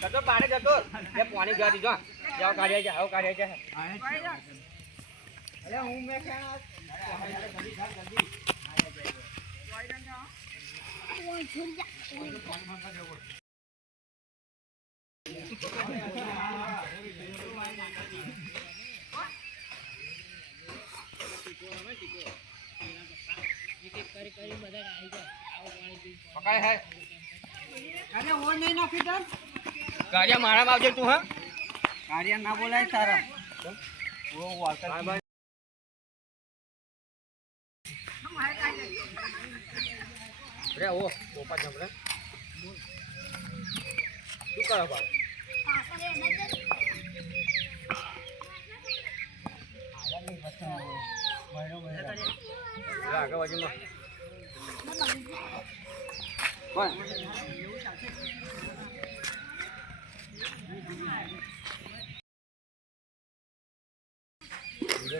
જતો પાણી જતો એ પાણી ગયો દીધો જાઓ કાઢ્યા છે આવો કાઢ્યા છે અરે હું મે ક્યાં પકડાય હે અરે ઓર નહીં નાખી દે ગાડિયા મારા આવજે તું હા ગાડિયા ના બોલાય તારા ઓ વાલકા રે ઓ ઓપા જમરે શું કરો બા આગળ બાજુમાં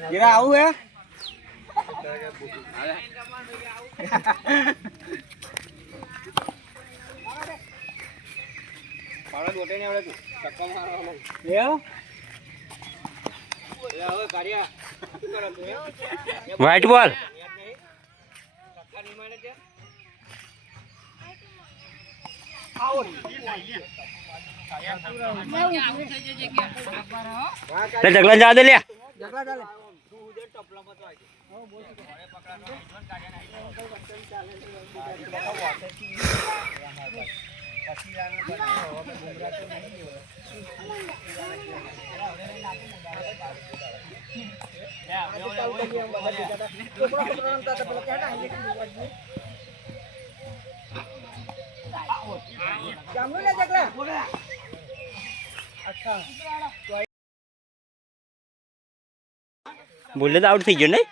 गिरा आऊ है पाड़ा लोटे नहीं आवड़े तू चक्का मारो ये आओ गाड़िया શું કરો તું વ્હાઈટ બોલ ચક્કા નહીં મારે છે આવો ले जगला जा दे ले जगला डाले तू उधर टपला मत आ हो बोल अरे पकड़ा लो जीवन काटे नहीं बच्चन चाले पसी आने बना हो मैं गुजरा तो नहीं हो बोले तो आउट थी जो नहीं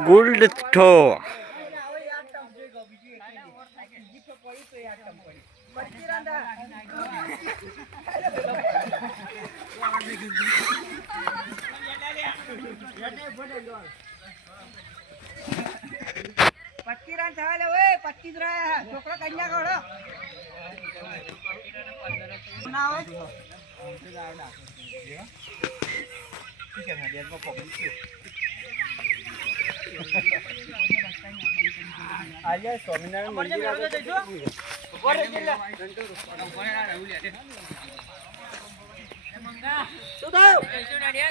गोल्ड ठो पच्चीस रन झाले ओए 25 रहा छोकरा कन्या काढ नाव ठीक है ना को पब्लिक आया स्वामीनारायण मंदिर आगे जइतो ऊपर गेला ऊपर ना रहू ले ए मंगा तू तो कैसे नाडिया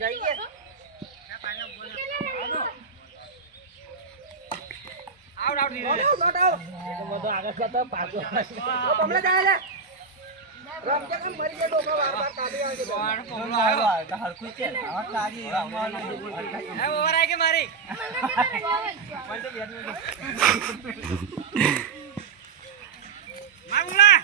जाइए क्या पालो बोलो आउट आउट नॉट आउट तो બધો આગળ જતો પાછો પમલા જાય લે રમજે કમ મરી જાય ડોકા વાર વાર કાઢી આવે કોણ પમલો આવ્યો તો હરખું છે આવા કાઢી રમવાનો એ ઓવર આઈ કે મારી બોલ તો યાદ માગુલા